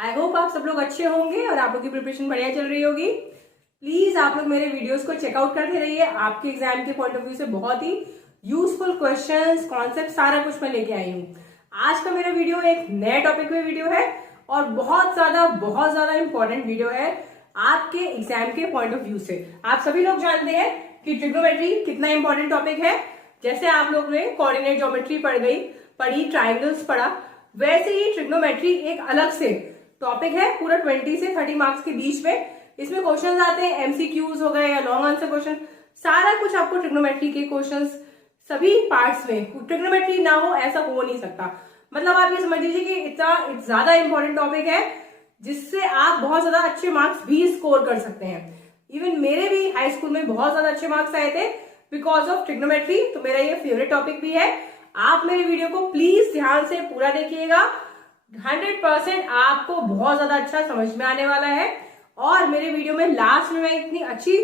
I hope आप सब लोग अच्छे होंगे और आप लोग की प्रिपरेशन बढ़िया चल रही होगी। प्लीज आप लोग मेरे वीडियोस को चेकआउट करते रहिए। आपके एग्जाम के पॉइंट ऑफ व्यू से बहुत ही यूजफुल क्वेश्चंस, कॉन्सेप्ट सारा कुछ मैं लेके आई हूँ। आज का मेरा वीडियो एक नए टॉपिक में वीडियो है और बहुत ज्यादा इंपॉर्टेंट वीडियो है आपके एग्जाम के पॉइंट ऑफ व्यू से। आप सभी लोग जानते हैं कि ट्रिग्नोमेट्री कितना इंपॉर्टेंट टॉपिक है। जैसे आप लोग ने कोऑर्डिनेट ज्योमेट्री पढ़ी, ट्राइंगल्स पढ़ा, वैसे ही ट्रिग्नोमेट्री एक अलग से टॉपिक है। पूरा 20 से 30 मार्क्स के बीच में इसमें क्वेश्चंस आते हैं, एमसीक्यूज हो गए या लॉन्ग आंसर क्वेश्चन, सारा कुछ आपको ट्रिग्नोमेट्री के क्वेश्चंस सभी पार्ट्स में। ट्रिग्नोमेट्री ना हो ऐसा हो नहीं सकता। मतलब आप ये समझ लीजिए कि इतना ज्यादा इंपॉर्टेंट टॉपिक है जिससे आप बहुत ज्यादा अच्छे मार्क्स भी स्कोर कर सकते हैं। इवन मेरे भी हाई स्कूल में बहुत ज्यादा अच्छे मार्क्स आए थे बिकॉज ऑफ ट्रिग्नोमेट्री। तो मेरा ये फेवरेट टॉपिक भी है। आप मेरे वीडियो को प्लीज ध्यान से पूरा देखिएगा। 100% आपको बहुत ज्यादा अच्छा समझ में आने वाला है। और मेरे वीडियो में लास्ट में मैं इतनी अच्छी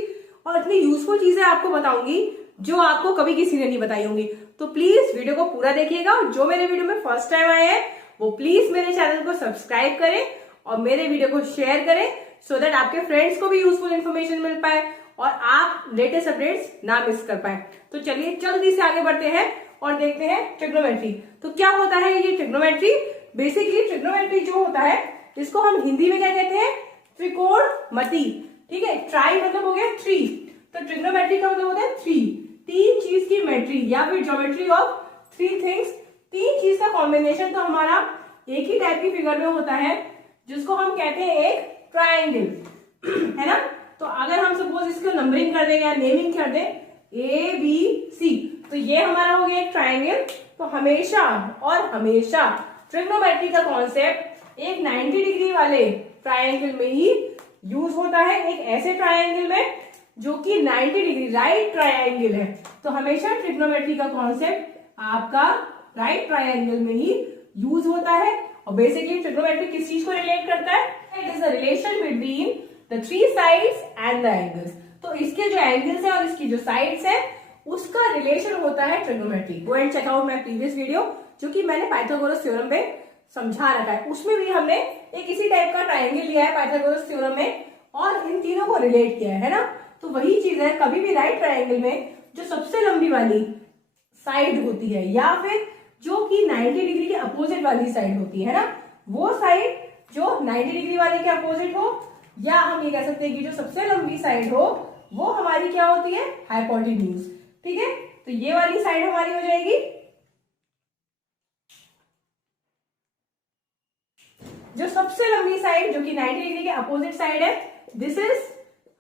और इतनी यूजफुल चीजें आपको बताऊंगी जो आपको कभी किसी ने नहीं बताई होंगी। तो प्लीज वीडियो को पूरा देखिएगा। और जो मेरे वीडियो में फर्स्ट टाइम आए हैं वो प्लीज मेरे चैनल को सब्सक्राइब करें और मेरे वीडियो को शेयर करें सो दैट आपके फ्रेंड्स को भी यूजफुल इन्फॉर्मेशन मिल पाए और आप लेटेस्ट अपडेट्स ना मिस कर पाए। तो चलिए जल्दी से आगे बढ़ते हैं और देखते हैं ट्रिग्नोमेट्री। तो क्या होता है ये ट्रिग्नोमेट्री? बेसिकली ट्रिग्नोमेट्री जो होता है इसको हम हिंदी में क्या कहते हैं? त्रिकोणमिति। ठीक है, ट्राई मतलब हो गया थ्री, तो ट्रिग्नोमेट्री का मतलब होता है थ्री, तीन चीज की मेट्री या फिर ज्योमेट्री ऑफ थ्री थिंग्स। तीन चीज का कॉम्बिनेशन तो हमारा एक ही टाइप की फिगर में होता है जिसको हम कहते हैं एक ट्राइंगल, है ना। तो अगर हम सपोज इसको नंबरिंग कर दें या नेमिंग कर दें ए बी सी, तो ये हमारा हो गया एक ट्राइंगल। तो हमेशा और हमेशा ट्रिग्नोमेट्री का कॉन्सेप्ट एक 90 डिग्री वाले ट्राइंगल में ही यूज होता है, एक ऐसे ट्राइंगल में जो कि 90 डिग्री राइट ट्राइंगल है। तो हमेशा ट्रिग्नोमेट्री का कॉन्सेप्ट आपका राइट ट्राइंगल में ही यूज होता है। और बेसिकली ट्रिग्नोमेट्री किस चीज को रिलेट करता है? It is the relation between the three sides and the angles. तो इसके जो एंगल्स है और इसकी जो साइड्स है उसका रिलेशन होता है trigonometry. Go and check out my previous video जो कि मैंने पाइथागोरस थ्योरम पे समझा रखा है। उसमें भी हमने एक इसी टाइप का ट्राइंगल लिया है पाइथागोरस थ्योरम में और इन तीनों को रिलेट किया है ना। तो वही चीज है, कभी भी राइट ट्राइंगल में जो सबसे लंबी वाली साइड होती है या फिर जो कि 90 डिग्री के अपोजिट वाली साइड होती है ना, वो साइड जो 90 डिग्री वाले के अपोजिट हो, या हम ये कह सकते हैं कि जो सबसे लंबी साइड हो वो हमारी क्या होती है? हाइपोटेन्यूज। ठीक है, तो ये वाली साइड हमारी हो जाएगी जो सबसे लंबी साइड जो कि 90 डिग्री के अपोजिट साइड है, दिस इज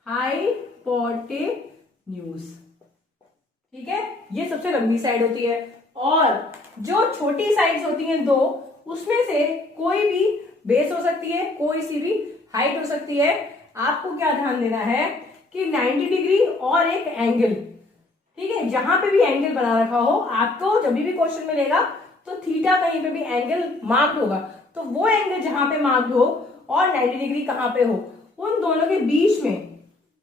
हाइपोटेन्यूज। ठीक है, ये सबसे लंबी साइड होती है। और जो छोटी साइड्स होती हैं दो, उसमें से कोई भी बेस हो सकती है, कोई सी भी हाइट हो सकती है। आपको क्या ध्यान देना है कि 90 डिग्री और एक एंगल, ठीक है, जहां पे भी एंगल बना रखा हो, आपको जब भी क्वेश्चन मिलेगा तो थीटा कहीं पे भी एंगल मार्क्ड होगा, तो वो एंगल जहां पे मार्क्ड हो और 90 डिग्री कहां पे हो, उन दोनों के बीच में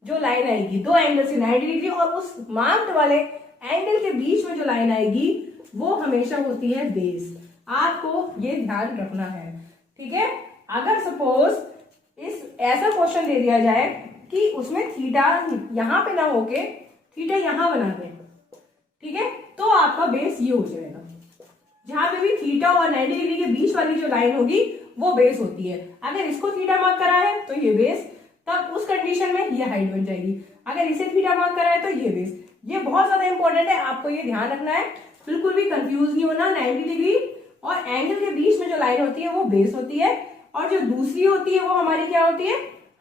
जो लाइन आएगी, दो एंगल से 90 डिग्री और उस मार्क्ड वाले एंगल के बीच में जो लाइन आएगी वो हमेशा होती है बेस। आपको ये ध्यान रखना है। ठीक है, अगर सपोज इस ऐसा क्वेश्चन दे दिया जाए कि उसमें थीटा यहां पे ना होके थीटा यहां बना दे, ठीक है, तो आपका बेस ये हो जाएगा। जहां पे भी थीटा और 90 डिग्री के बीच वाली जो लाइन होगी वो बेस होती है। अगर इसको थीटा मार्क करा है तो ये बेस, तब उस कंडीशन में ये हाइट बन जाएगी। अगर इसे थीटा मार्क करा है तो ये बेस। ये बहुत ज्यादा इंपॉर्टेंट है, आपको ये ध्यान रखना है, बिल्कुल भी कंफ्यूज नहीं होना। 90 डिग्री और एंगल के बीच में जो लाइन होती है वो बेस होती है और जो दूसरी होती है वो हमारी क्या होती है?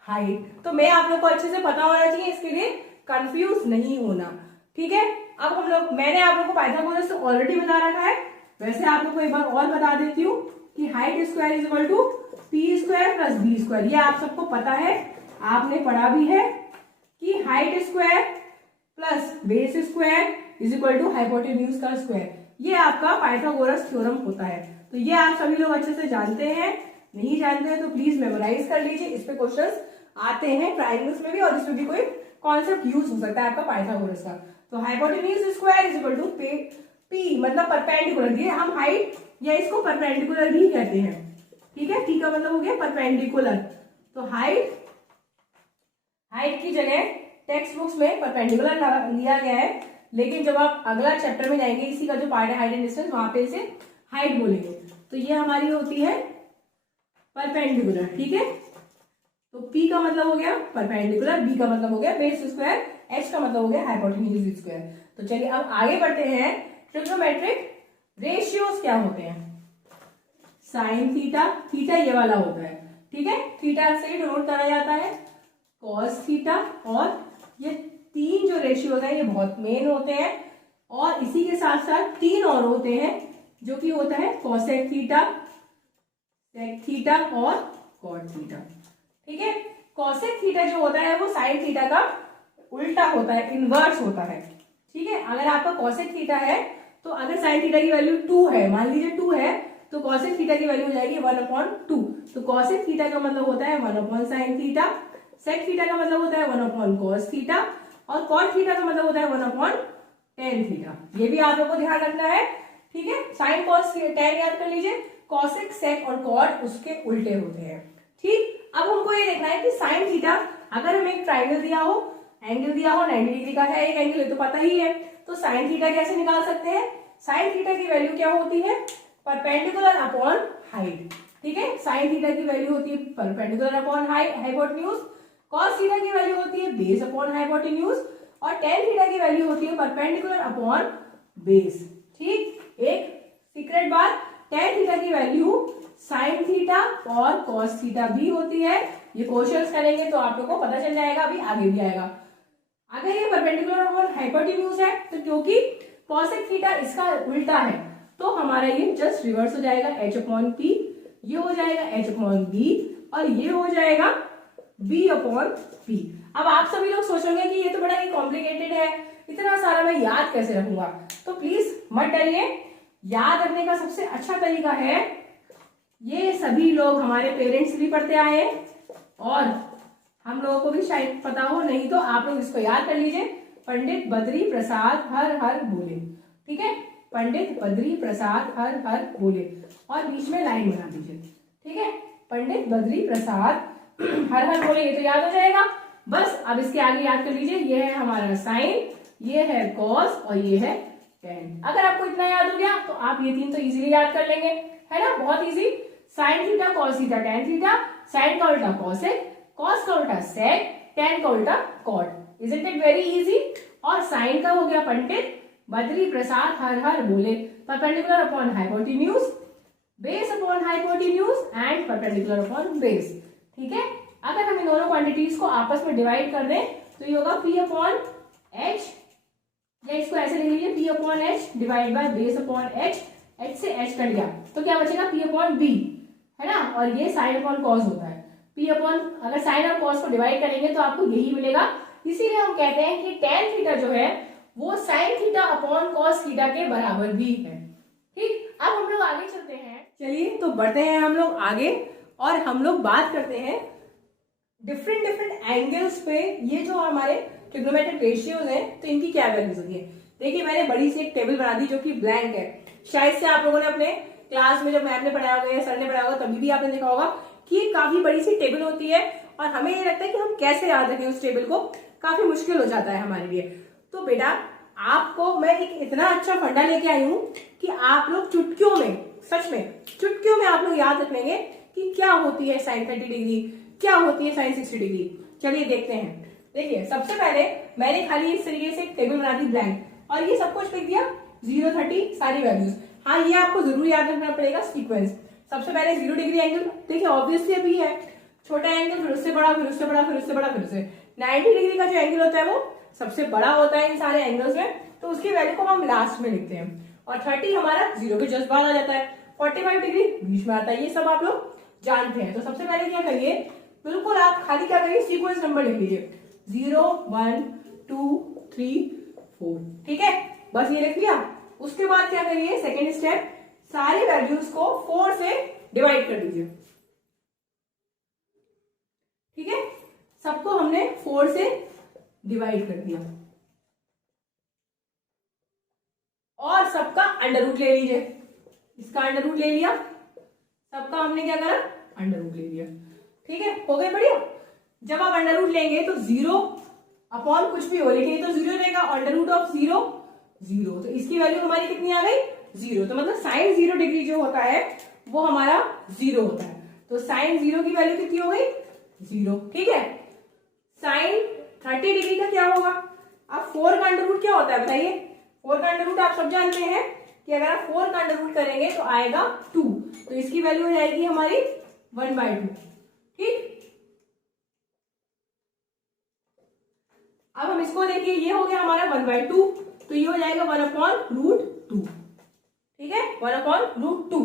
हाइट। तो मैं आप लोग को अच्छे से पता होना चाहिए, इसके लिए कंफ्यूज नहीं होना। ठीक है, अब हम लोग, मैंने आप लोग को पाइथागोरस से ऑलरेडी बता रखा है, वैसे आप लोग को एक बार और बता देती हूँ कि height square is equal to P square plus B square. ये आप सबको पता है, आपने पढ़ा भी है कि height square plus base square is equal to hypotenuse का स्क्वायर। ये आपका पाइथागोरस थ्योरम होता है। तो ये आप सभी लोग अच्छे से जानते हैं। नहीं जानते हैं तो प्लीज मेमोराइज कर लीजिए। इस पे क्वेश्चंस आते हैं ट्राइंगल्स में भी और इसमें भी कोई कॉन्सेप्ट यूज हो सकता है आपका पाइथागोरस का। तो hypotenuse square is equal to P मतलब परपेंडिकुलर। ये हम हाइट या इसको परपेंडिकुलर भी कहते हैं। ठीक है, टी का मतलब हो गया परपेंडिकुलर। तो हाइट की जगह टेक्स्ट बुक्स में परपेंडिकुलर लिया गया है, लेकिन जब आप अगला चैप्टर में जाएंगे इसी का जो पार्ट है हाइट एंड डिस्टेंस, वहां पे इसे हाइट बोलेंगे। तो ये हमारी होती है परपेंडिकुलर। ठीक है, तो P का मतलब हो गया परपेंडिकुलर, B का मतलब हो गया बेस स्क्वायर, H का मतलब हो गया हाइपोटेन्यूज स्क्वायर। तो चलिए अब आगे बढ़ते हैं। ट्रिग्नोमेट्रिक रेशियोज क्या होते हैं? साइन थीटा, थीटा ये वाला होता है, ठीक है, थीटा से डिनोट करा जाता है कॉस थीटा, और ये तीन जो रेशियोज है ये बहुत मेन होते हैं, और इसी के साथ साथ तीन और होते हैं जो कि होता है कॉसेक थीटा, सेक थीटा और कॉट थीटा। ठीक है, कॉसेक थीटा जो होता है वो साइन थीटा का उल्टा होता है, इनवर्स होता है। ठीक है, अगर आपका कॉसेक थीटा है तो अगर साइन थीटा की वैल्यू 2 है, मान लीजिए 2 है, तो कॉसेक थीटा की वैल्यू हो जाएगी 1/2। तो कॉसेक थीटा का मतलब होता है 1/sin थीटा, सेक थीटा का मतलब होता है 1/cos थीटा, और कॉट थीटा का मतलब होता है 1/tan थीटा। ये भी आप लोगों को ध्यान रखना है। ठीक है, साइन कॉस tan याद कर लीजिए, कॉसेक सेक और कॉट उसके उल्टे होते हैं। ठीक, अब हमको ये देखना है कि साइन थीटा, अगर हमें एक ट्राइंगल दिया हो, एंगल दिया हो 90 डिग्री का है एक एंगल, ये तो पता ही है, तो साइन थीटा कैसे निकाल सकते हैं? साइन थीटा की वैल्यू क्या होती है? Perpendicular upon height. ठीक है, साइन थीटा की वैल्यू होती है perpendicular upon hypotenuse, cos theta की वैल्यू होती है बेस अपॉन हाइपोटेन्यूज, और टेन थीटा की वैल्यू होती है परपेंडिकुलर अपॉन बेस। ठीक, एक सीक्रेट बात, टेन थीटा की वैल्यू साइन थीटा और कॉस थीटा भी होती है। ये क्वेश्चंस करेंगे तो आप लोगों को पता चल जाएगा, अभी आगे भी आएगा। अगर ये परपेंडिकुलर अपॉन हाइपोटेन्यूज है तो क्योंकि कॉसेक थीटा इसका उल्टा है, तो हमारा ये जस्ट रिवर्स हो जाएगा H/P, ये हो जाएगा H/B, और ये हो जाएगा B/P। अब आप सभी लोग सोचोगे कि ये तो बड़ा ही कॉम्प्लिकेटेड है, इतना सारा मैं याद कैसे रखूंगा? तो प्लीज मत डरिए, याद रखने का सबसे अच्छा तरीका है, ये सभी लोग हमारे पेरेंट्स भी पढ़ते आए और हम लोगों को भी शायद पता हो, नहीं तो आप लोग इसको याद कर लीजिए, पंडित बद्री प्रसाद हर हर बोले। ठीक है, पंडित बद्री प्रसाद हर हर बोले, और बीच में लाइन बना दीजिए। ठीक है, पंडित बद्री प्रसाद हर हर बोले, ये तो याद हो जाएगा। बस अब इसके आगे याद कर लीजिए, ये है हमारा साइन, ये है कॉस, और ये है टेन। अगर आपको इतना याद हो गया तो आप ये तीन तो इजीली याद कर लेंगे, है ना, बहुत easy. Sine theta, cos theta, tan theta, sine का उल्टा कॉसेक, कॉस का उल्टा सेक, टेन का उल्टा cot. Isn't it very easy? और साइन का हो गया पंडित बद्री प्रसाद हर हर बोले, perpendicular upon hypotenuse, base upon hypotenuse and perpendicular upon base. ठीक है, अगर हम इन दोनों क्वांटिटीज को आपस में डिवाइड कर दें तो ये होगा P/H, या इसको ऐसे लिख लीजिए P/H divide by base upon H, H से H कट गया तो क्या बचेगा? P/B, है ना, और ये साइन अपॉन कॉस होता है। अगर साइन और कॉस को डिवाइड करेंगे तो आपको यही मिलेगा। इसीलिए हम कहते हैं कि टेन थीटा जो है वो sine theta upon cos theta के बराबर भी है। ठीक, अब हम लोग आगे चलते हैं। चलिए तो बढ़ते हैं हम लोग आगे, और हम लोग बात करते हैं डिफरेंट एंगल्स पे ये जो हमारे ट्रिग्नोमेट्रिक रेशियोज हैं, तो इनकी क्या वैल्यूज होती है। देखिए मैंने बड़ी सी एक टेबल बना दी जो कि ब्लैंक है, शायद से आप लोगों ने अपने क्लास में जब मैम ने पढ़ाया होगा या सर ने पढ़ाया होगा तभी भी आपने देखा होगा कि ये काफी बड़ी सी टेबल होती है, और हमें ये लगता है कि हम कैसे याद रखें उस टेबल को, काफी मुश्किल हो जाता है हमारे लिए। तो बेटा आपको मैं एक इतना अच्छा फंडा लेके आई हूं कि आप लोग चुटकियों में, सच में चुटकियों में आप लोग याद रख लेंगे कि क्या होती है साइन 30 डिग्री, क्या होती है साइन 60 डिग्री। चलिए देखते हैं। देखिए सबसे पहले मैंने खाली इस तरीके से एक टेबल बना दी ब्लैंक, और ये सब कुछ लिख दिया 0 30 सारी वैल्यूज। हाँ, ये आपको जरूर याद रखना पड़ेगा सीक्वेंस। सबसे पहले 0 डिग्री एंगल, देखिए ऑब्वियसली अभी है छोटा एंगल, फिर उससे बड़ा, फिर उससे बड़ा, फिर उससे बड़ा, फिर उससे 90 डिग्री का जो एंगल होता है वो सबसे बड़ा होता है इन सारे एंगल्स में, तो उसकी वैल्यू को हम लास्ट में लिखते हैं। और 30 हमारा 0 के जस्ट बाद आ जाता है, 45 डिग्री बीच में आता है, ये सब आप लोग जानते हैं। तो सबसे पहले क्या करिए, बिल्कुल आप खाली क्या करिए, सीक्वेंस नंबर लिख लीजिए 0 1 2 3 4। ठीक है, बस ये लिख लिया। उसके बाद क्या करिए, सेकेंड स्टेप, सारी वैल्यूज को 4 से डिवाइड कर दीजिए। ठीक है, सबको हमने 4 से डिवाइड कर दिया, और सबका अंडर रूट ले लीजिए। इसका अंडर रूट ले लिया, सबका हमने क्या करा अंडर रूट ले लिया। ठीक है, हो गए बढ़िया। जब आप अंडर रूट लेंगे तो 0 अपॉन कुछ भी हो, लेकिन ये तो 0 रहेगा, अंडर रूट ऑफ 0 0, तो इसकी वैल्यू हमारी कितनी आ गई 0। तो मतलब साइन 0 डिग्री जो होता है वो हमारा 0 होता है। तो साइन 0 की वैल्यू कितनी हो गई 0। ठीक है, साइन 30 डिग्री का क्या होगा? अब 4 का अंडर रूट क्या होता है बताइए? 4 का अंडर रूट आप सब जानते हैं कि अगर आप 4 का अंडर रूट करेंगे तो आएगा 2, तो इसकी वैल्यू हो जाएगी हमारी 1/2। ठीक, अब हम इसको देखिए, ये हो गया हमारा 1/2, तो ये हो जाएगा 1/√2। ठीक है, 1/√2।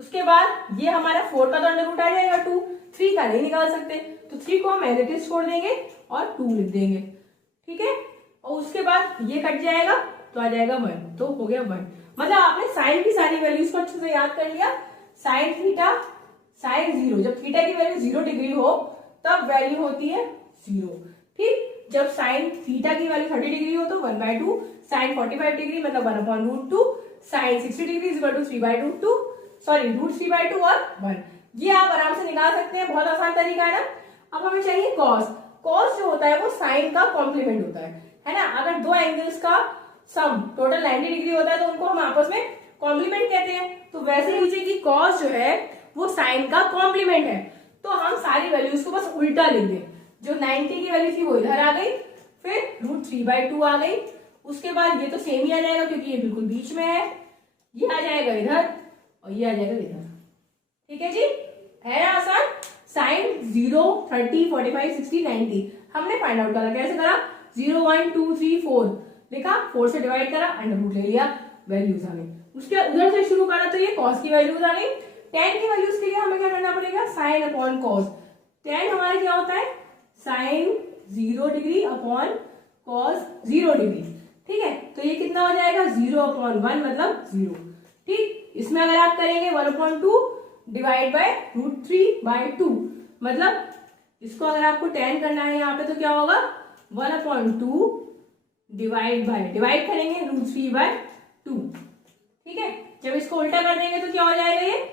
उसके बाद ये हमारा 4 का तो अंडर रूट आ जाएगा 2, 3 का नहीं निकाल सकते, तो 3 को हम एज इट इज छोड़ देंगे और 2 लिख देंगे। ठीक है, और उसके बाद ये कट जाएगा तो आ जाएगा 1, तो हो गया 1। मतलब आपने साइन की सारी वैल्यूज को अच्छे से याद कर लिया। साइन थीटा, साइन 0, जब थीटा की वैल्यू 0 डिग्री हो तब वैल्यू होती है 0। ठीक, जब साइन थीटा की वैल्यू 30 डिग्री हो तो 1/2, साइन 45 डिग्री मतलब 1/√2, sine 60 degree is equal to 3/√2, sorry √3/2 और 1। ये आप आराम से निकाल सकते हैं, बहुत आसान तरीका है ना। अब हमें चाहिए कॉस। कॉस जो होता है वो साइन का कॉम्प्लीमेंट होता है ना। अगर दो एंगल्स का सम टोटल 90 डिग्री होता है तो उनको हम आपस में कॉम्प्लीमेंट कहते हैं। तो वैसे नीचे की कॉस जो है वो साइन का कॉम्प्लीमेंट है, तो हम सारी वैल्यूज को बस उल्टा लिख दें। जो 90 की वैल्यू थी वो इधर आ गई, फिर √3/2 आ गई, उसके बाद ये तो सेम ही आ जाएगा क्योंकि ये बिल्कुल बीच में है, ये आ जाएगा इधर और ये आ जाएगा इधर। ठीक है जी, है ना आसान। साइन 0, 30, 45, 60, 90 हमने फाइंड आउट करा। कैसे करा? 0, 1, 2, 3, 4 लिखा, 4 से डिवाइड करा, अंडर रूट ले लिया, वैल्यूज आ गई। उसके उधर से शुरू करा तो ये कॉस की वैल्यूज आ गई। tan की वैल्यूज के लिए हमें क्या करना पड़ेगा? Sine upon cos. tan हमारे क्या होता है? Sine 0 degree upon cos 0 degree. ठीक है, तो ये कितना हो जाएगा? 0/1 मतलब 0। ठीक, इसमें अगर आप करेंगे 1/2 डिवाइड बाय √3/2, मतलब इसको अगर आपको tan करना है यहाँ पे तो क्या होगा? 1/2 डिवाइड करेंगे √3/2। ठीक है, जब इसको उल्टा कर देंगे तो क्या हो जाएगा? ये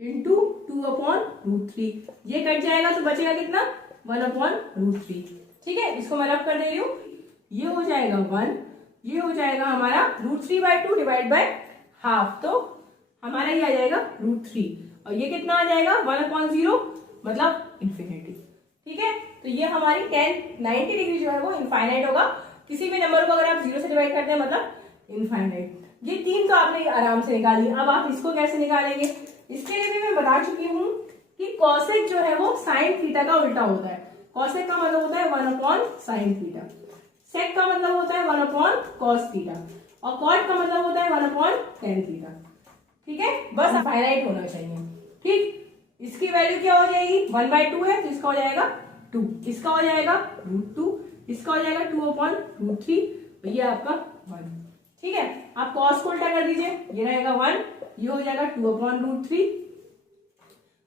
इंटू 2/√3, ये कट जाएगा तो बचेगा कितना? 1/√3। ठीक है, इसको मैं रब कर दे रही हूँ, ये हो जाएगा 1, ये हो जाएगा हमारा √3/2 डिवाइड बाय हाफ, तो हमारा ये आ जाएगा √3, और ये कितना आ जाएगा? 1/0 मतलब इंफिनिटी। ठीक है, तो ये हमारी 90 डिग्री जो है वो इनफाइनाइट होगा। किसी भी नंबर को अगर आप 0 से डिवाइड करते हैं मतलब इनफाइनाइट। ये 3 तो आपने आराम से निकाली। अब आप इसको कैसे निकालेंगे? इसके लिए भी मैं बता चुकी हूँ कि कॉसेक जो है वो साइन थीटा का उल्टा होता है। कॉसेक का मतलब होता है 1/sin थीटा, सेक का मतलब होता है 1/cos थीटा, और कॉट का मतलब होता है 1/tan थीटा। ठीक है, बस फाइनाइट होना चाहिए। ठीक, इसकी वैल्यू क्या हो जाएगी? 1/2 है तो इसका हो जाएगा 2, इसका हो जाएगा √2, इसका हो जाएगा 2/√3, ये आपका 1। ठीक है, आप cos को उल्टा कर दीजिए, ये रहेगा 1, ये हो जाएगा 2/√3।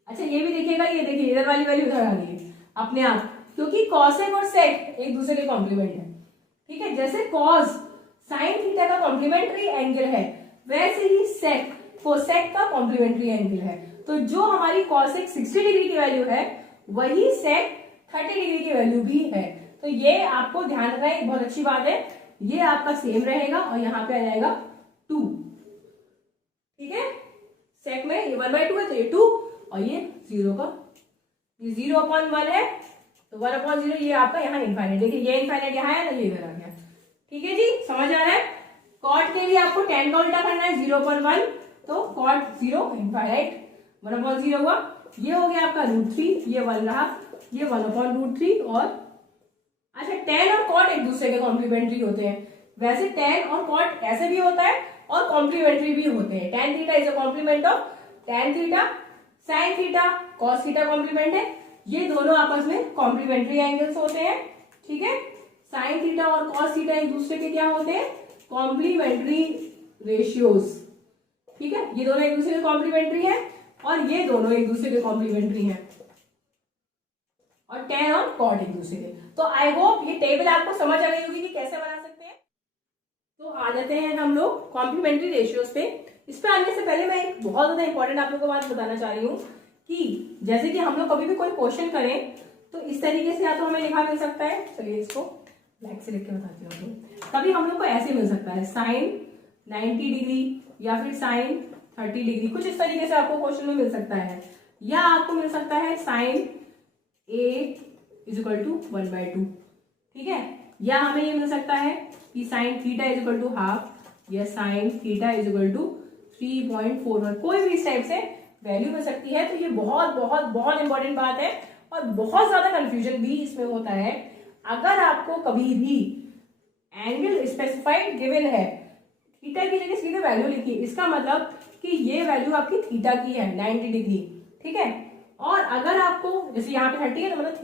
अच्छा ये भी देखिएगा, ये देखिए इधर वाली वैल्यू उधर आ गई है अपने आप, क्योंकि कॉसेक और सेक एक दूसरे के कॉम्प्लीमेंट है। ठीक है, जैसे कॉस साइन थीटा का कॉम्प्लीमेंट्री एंगल है, वैसे ही सेक कोसेक का कॉम्प्लीमेंट्री एंगल है। तो जो हमारी कॉसेक 60 डिग्री की वैल्यू है वही सेक 30 डिग्री की वैल्यू भी है। तो ये आपको ध्यान रखना है, बहुत अच्छी बात है। ये आपका सेम रहेगा और यहाँ पे आ जाएगा 2। ठीक है, सेक में ये 1/2 है तो ये 2, और ये 0 का, ये 0/1 है तो 1/0, ये आपका यहाँ इनफाइनाइट। देखिए ये इनफाइनाइट यहाँ है तो ये इधर आ गया। ठीक है जी, समझ आ रहा है। कॉट के लिए आपको tan का उल्टा करना है 0/1, तो कॉट 0 इनफाइनाइट 1/0 हुआ। ये हो गया आपका √3, ये 1 रहा, ये 1/√3। और अच्छा tan और कॉट एक दूसरे के कॉम्प्लीमेंट्री होते हैं। वैसे tan और कॉट ऐसे भी होता है और कॉम्प्लीमेंट्री भी होते हैं। tan theta is a complement of tan theta, sin theta cos theta complement है। ये दोनों आपस में कॉम्प्लीमेंट्री एंगल्स होते हैं। ठीक है, sin थीटा और cos थीटा एक दूसरे के क्या होते हैं? Complementary ratios. ठीक है, ये दोनों एक दूसरे के कॉम्प्लीमेंट्री है और ये दोनों एक दूसरे के कॉम्प्लीमेंट्री है, और tan और cot एक दूसरे के। तो आई होप ये टेबल आपको समझ आ गई होगी कि कैसे बना सकते हैं। तो आ जाते हैं हम लोग कॉम्प्लीमेंट्री रेशियोज पे। इस पे आने से पहले मैं एक बहुत ज्यादा इंपॉर्टेंट आप लोगों को बात बताना चाह रही हूँ कि जैसे कि हम लोग कभी भी कोई क्वेश्चन करें तो इस तरीके से या तो हमें लिखा मिल सकता है, चलिए इसको ब्लैक से लिख के बताती हूँ आपको। कभी हम लोग को ऐसे मिल सकता है साइन 90 डिग्री या फिर साइन 30 डिग्री, कुछ इस तरीके से आपको क्वेश्चन में मिल सकता है। या आपको मिल सकता है साइन A = 1/2, ठीक है। या हमें ये मिल सकता है कि साइन थीटा = हाफ या साइन थीटा = 3.41, कोई भी इस टाइप से वैल्यू मिल सकती है। तो ये बहुत बहुत बहुत इंपॉर्टेंट बात है और बहुत ज्यादा कंफ्यूजन भी इसमें होता है। अगर आपको कभी भी एंगल स्पेसिफाइड गिवन है, थीटा की जगह सीधे वैल्यू लिखिए, इसका मतलब कि ये वैल्यू आपकी थीटा की है 90 डिग्री, ठीक है। और अगर आपको जैसे यहाँ पे 30 है तो मतलब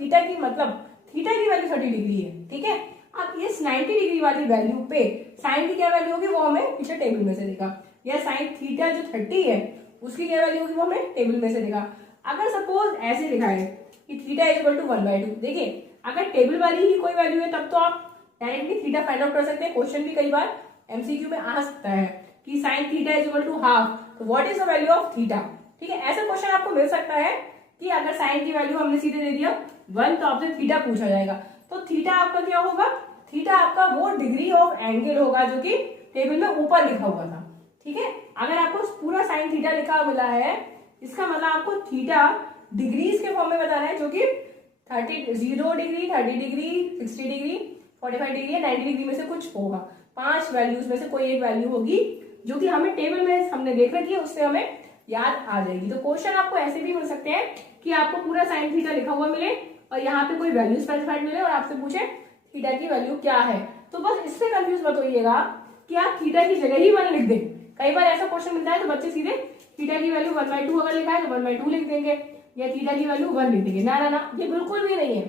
थीटा की वैल्यू 30 डिग्री है, ठीक है। अब इस 90 डिग्री वाली वैल्यू पे साइन की क्या वैल्यू होगी वो हमें पीछे टेबल में से देगा, या साइन थीटा जो 30 है उसकी क्या वैल्यू होगी वो हमें टेबल में से देगा। अगर सपोज ऐसे लिखा है कि थीटा = 1/2, देखिए अगर टेबल वाली ही कोई वैल्यू है तब तो आप डायरेक्टली थीटा फाइंड आउट कर सकते हैं। क्वेश्चन भी कई बार एमसीक्यू में आ सकता है कि साइन थीटा = हाफ, तो what is the value of theta, ठीक है। ऐसा क्वेश्चन आपको मिल सकता है कि अगर साइन की वैल्यू हमने सीधे दे दिया 1 तो आपसे थीटा पूछा जाएगा, तो थीटा आपका क्या होगा, थीटा आपका वो डिग्री ऑफ एंगल होगा जो कि टेबल में ऊपर लिखा हुआ था, ठीक है। अगर आपको पूरा साइन थीटा लिखा मिला है, इसका मतलब आपको थीटा डिग्रीज के फॉर्म में बताना है, जो कि 0 डिग्री, 30 डिग्री, 60 डिग्री, 45 डिग्री या 90 डिग्री में से कुछ होगा। 5 वैल्यूज में से कोई एक वैल्यू होगी जो कि हमें टेबल में हमने देख रखी है, उससे हमें याद आ जाएगी। तो क्वेश्चन आपको ऐसे भी मिल सकते हैं कि आपको पूरा साइन थीटा लिखा हुआ मिले और यहाँ पे कोई वैल्यू स्पेसिफाइड मिले और आपसे पूछे थीटा की वैल्यू क्या है। तो बस इससे कंफ्यूज मत होइएगा कि आप थीटा की जगह ही 1 लिख दें। कई बार ऐसा क्वेश्चन मिलता है तो बच्चे सीधे थीटा की वैल्यू 1/2 अगर लिखा है तो 1/2 लिख देंगे या थीटा की वैल्यू 1 लिख देंगे। ना ना ना, ये बिल्कुल भी नहीं है।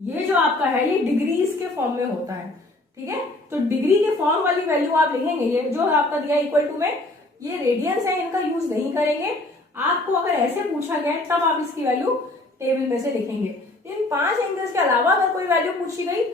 ये जो आपका है ये डिग्रीज के फॉर्म में होता है, ठीक है। तो डिग्री के फॉर्म वाली वैल्यू आप लिखेंगे, ये जो आपका दिया इक्वल टू में ये रेडियंस है, इनका यूज नहीं करेंगे। आपको अगर ऐसे पूछा गया तब आप इसकी वैल्यू टेबल में से लिखेंगे। इन 5 एंगल्स के अलावा अगर कोई वैल्यू पूछी गई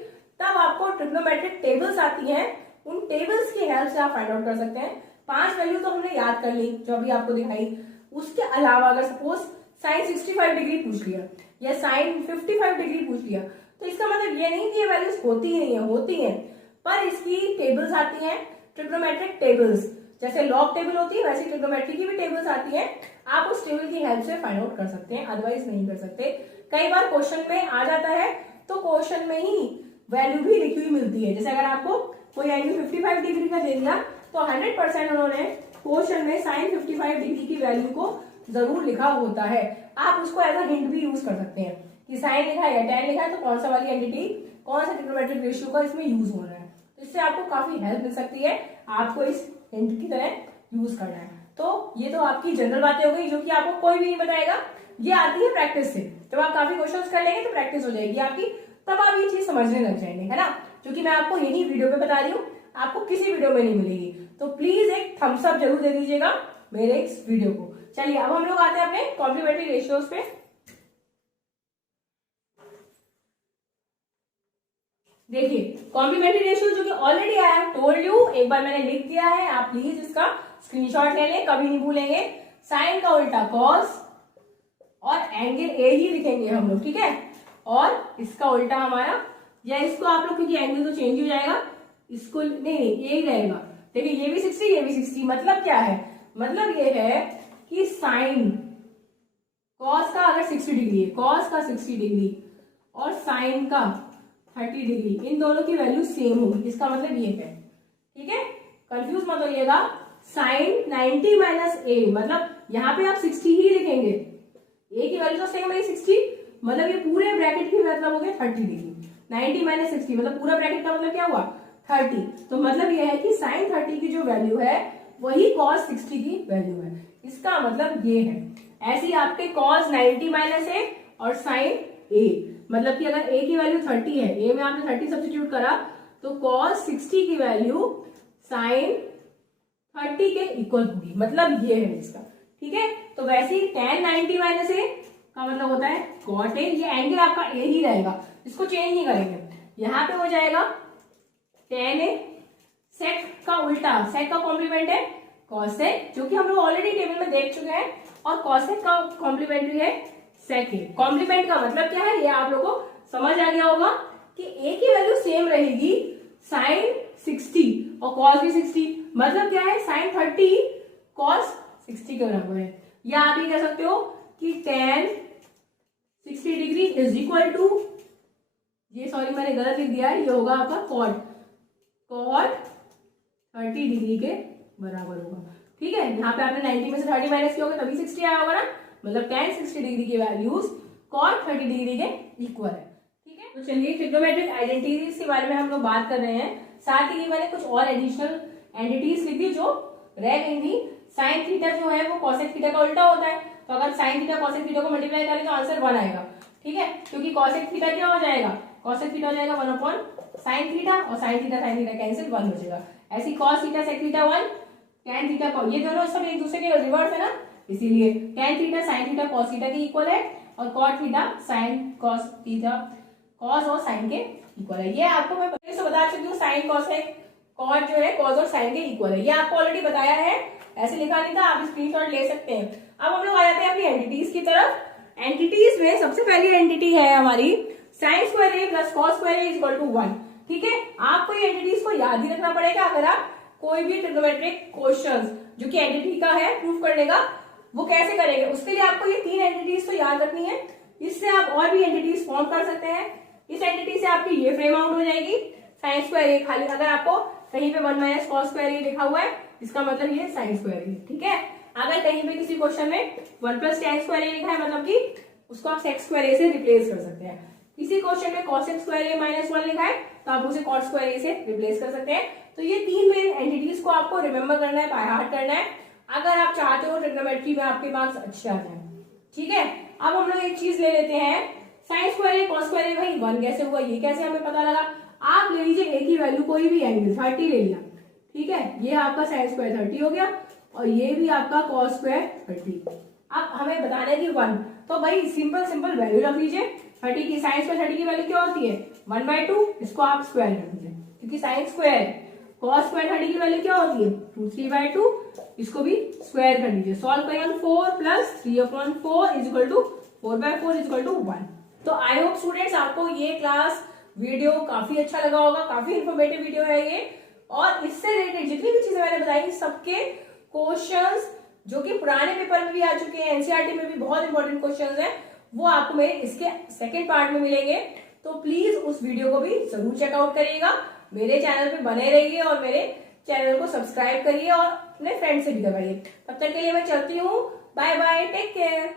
तब आपको ट्रिग्नोमेट्रिक टेबल्स आती हैं, उन टेबल्स की हेल्प से आप फाइंड आउट कर सकते हैं। 5 वैल्यू तो हमने याद कर ली जो अभी आपको दिखाई। उसके अलावा अगर सपोज साइन 65 डिग्री पूछ लिया या साइन 55 डिग्री पूछ लिया तो इसका मतलब ये नहीं कि ये वैल्यूज होती ही नहीं है, होती हैं, पर इसकी टेबल्स आती हैं, ट्रिग्नोमेट्रिक टेबल्स। जैसे लॉग टेबल होती है वैसे ट्रिग्नोमेट्री की भी टेबल्स आती है। आप उस टेबल की हेल्प से फाइंड आउट कर सकते हैं, अदरवाइज नहीं कर सकते। कई बार क्वेश्चन में आ जाता है तो क्वेश्चन में ही वैल्यू भी लिखी हुई मिलती है। जैसे अगर आपको कोई एंगल 55 डिग्री का दे दिया तो 100% उन्होंने क्वेश्चन में साइन 55 डिग्री की वैल्यू को जरूर लिखा होता है। आप उसको एज अ हिंट भी यूज कर सकते हैं कि साइन लिखा है या टैन लिखा है तो कौन सा वाली एंटिटी, कौन सा ट्रिग्नोमेट्रिक रेशियो का इसमें यूज हो रहा है। तो इससे आपको काफी हेल्प मिल सकती है, आपको इस हिंट की तरह यूज करना है। तो ये तो आपकी जनरल बातें हो गई जो कि आपको कोई भी नहीं बताएगा, ये आती है प्रैक्टिस से। जब आप काफी क्वेश्चंस कर लेंगे तो प्रैक्टिस हो जाएगी आपकी, तब आप ये चीज समझने लग जाएंगे, है ना। जो कि मैं आपको यही वीडियो पे बता रही हूँ, आपको किसी वीडियो में नहीं मिलेगी। तो प्लीज एक थम्स अप जरूर दे दीजिएगा मेरे इस वीडियो को। चलिए अब हम लोग आते हैं अपने कॉम्प्लीमेंट्री रेशियोज पे। देखिए कॉम्प्लीमेंट्री रेशियो जो कि already I have told you, एक बार मैंने लिख दिया है, आप प्लीज इसका स्क्रीनशॉट ले लें, कभी नहीं भूलेंगे। साइन का उल्टा कॉस और एंगल ए ही लिखेंगे हम लोग, ठीक है। और इसका उल्टा हमारा, या इसको आप लोग, क्योंकि एंगल तो चेंज हो जाएगा, इसको नहीं ए ही रहेगा। देखिए ये भी 60 ये भी 60, मतलब क्या है, मतलब ये है कि साइन कॉस का अगर 60 डिग्री है, कॉस का 60 डिग्री और साइन का 30 डिग्री, इन दोनों की वैल्यू सेम होगी। इसका मतलब ये है, ठीक है, कंफ्यूज मत होइएगा। साइन 90 माइनस ए, मतलब यहाँ पे आप 60 ही लिखेंगे, ए की वैल्यू तो सेम है 60, मतलब ये पूरे ब्रैकेट की मतलब हो गया 30 डिग्री। 90 माइनस 60 मतलब पूरा ब्रैकेट का मतलब क्या हुआ 30। तो मतलब ये है कि साइन 30 की जो वैल्यू है वही कॉस 60 की वैल्यू है। इसका मतलब ये है, ऐसे ही आपके कॉस 90 माइनस ए और साइन ए, मतलब कि अगर ए की वैल्यू 30 है, ए में आपने 30 सब्स्टिट्यूट करा तो कॉस 60 की वैल्यू साइन 30 के इक्वल होगी, मतलब ये है इसका, ठीक है। तो वैसे ही tan 90 माइनस ए का मतलब होता है कॉट ए, ये एंगल आपका ए ही रहेगा, इसको चेंज नहीं करेंगे। यहाँ पे हो जाएगा tan ए, सेक का उल्टा, सेक का कॉम्प्लीमेंट है कॉस सेक, जो कि हम लोग ऑलरेडी टेबल में देख चुके हैं। और कॉसेक का कॉम्प्लीमेंट्री है सेकेंड। कॉम्प्लीमेंट का मतलब क्या है, ये आप लोगों को समझ आ गया होगा कि ए की वैल्यू सेम रहेगी साइन 60 और कॉस भी 60, मतलब क्या है साइन 30 कॉस 60 के बराबर है। या आप ये कह सकते हो कि tan 60 degree is equal to, ये सॉरी मैंने गलत लिख दिया है, ये होगा आपका cot 30 डिग्री के बराबर होगा। ठीक है, यहाँ पे आपने 90 में से 30 माइनस किया होगा तभी 60 आया होगा ना, मतलब tan 60 डिग्री की वैल्यूज cot 30 डिग्री के इक्वल है। ठीक है, तो चलिए ट्रिग्नोमेट्रिक आइडेंटिटीज के बारे में हम लोग बात कर रहे हैं। साथ ही मैंने कुछ और एडिशनल एंटिटीज लिख दी जो रह गई थी। साइन थीटा जो है वो कॉसेक थीटा का उल्टा होता है, तो अगर साइन थीटा कॉसेक थीटा को मल्टीप्लाई करें तो आंसर 1 आएगा। ठीक है, क्योंकि कॉसेक थीटा क्या हो जाएगा, कॉसेक थीटा हो जाएगा 1 साइन थीटा, और साइन थीटा कैंसिल 1 हो जाएगा। ऐसी cos theta sec theta 1, tan theta cos, ये दोनों सब एक दूसरे के रिवर्स है ना, इसीलिए tan theta sine theta cos theta के इक्वल है और cot theta sine cos theta cos और साइन के इक्वल है। ये आपको मैं पहले से बता चुकी हूँ, साइन कॉस है, कॉट जो है कॉस और साइन के इक्वल है, ये आपको ऑलरेडी बताया है, ऐसे लिखा नहीं था, आप स्क्रीनशॉट ले सकते हैं। अब हम लोग आ जाते हैं अपनी एंटिटीज की तरफ। एंटिटीज में सबसे पहली एंटिटी है हमारी sine square A plus cos square A equal to 1। ठीक है, आपको ये एंटिटीज को याद ही रखना पड़ेगा अगर आप कोई भी ट्रिग्नोमेट्रिक क्वेश्चंस जो कि एंटिटी का है प्रूफ करने का वो कैसे करेंगे, उसके लिए आपको ये 3 एंटिटीज तो याद रखनी है। इससे आप और भी एंटिटीज फॉर्म कर सकते हैं। इस एंटिटी से आपकी ये फ्रेम आउट हो जाएगी साइन स्क्वायर ए, खाली अगर आपको कहीं पे 1 माइनस कॉस स्क्वायर ए लिखा हुआ है इसका मतलब ये साइन स्क्वायर ए। ठीक है, अगर कहीं पे किसी क्वेश्चन में 1 प्लस टेन स्क्वायर ए लिखा है मतलब कि उसको आप सेक स्क्वायर ए से रिप्लेस कर सकते हैं। किसी क्वेश्चन में कॉसेक स्क्वायर ए माइनस 1 लिखा है तो आप उसे कॉट स्क्वायर ए से रिप्लेस कर सकते हैं। तो ये 3 मेन एंटिटीज को आपको रिमेंबर करना है, बाय हार्ट करना है, अगर आप चाहते हो ट्रिग्नोमेट्री में आपके मार्क्स अच्छे आ जाए। ठीक है, अब हम लोग एक चीज ले लेते हैं, साइन स्क्वायर ए कॉस स्क्वायर ए, भाई 1 कैसे हुआ, ये कैसे हमें पता लगा। आप ले लीजिए ए की वैल्यू कोई भी एंगल 30 ले लिया। ठीक है, ये आपका साइन स्क्वायर 30 हो गया और ये भी आपका कॉस स्क्वायर 30। अब हमें बताना है कि 1, तो भाई सिंपल वैल्यू रख लीजिए 30 की। साइन स्क्वायर 30 की वैल्यू क्या होती है 1/2, इसको आप स्क्वायर कर दीजिए क्योंकि साइन स्क्वायर। कॉस स्क्वायर 30 की वैल्यू क्या होती है 2/3/2, इसको भी स्क्वायर कर लीजिए। सॉल्व करेंगे 4 plus 3/4 is equal to 4/4 is equal to 1। तो आई होप स्टूडेंट्स आपको ये क्लास वीडियो काफी अच्छा लगा होगा, काफी इंफॉर्मेटिव वीडियो है ये, और इससे रिलेटेड जितनी भी चीजें मैंने बताई सबके क्वेश्चंस जो कि पुराने पेपर में भी आ चुके हैं, एनसीईआरटी में भी बहुत इंपॉर्टेंट क्वेश्चंस हैं, वो आपको मेरे इसके सेकंड पार्ट में मिलेंगे। तो प्लीज उस वीडियो को भी जरूर चेकआउट करिएगा, मेरे चैनल पे बने रहिए और मेरे चैनल को सब्सक्राइब करिए और अपने फ्रेंड से भी करवाइए। तब तक के लिए मैं चलती हूँ, बाय बाय, टेक केयर।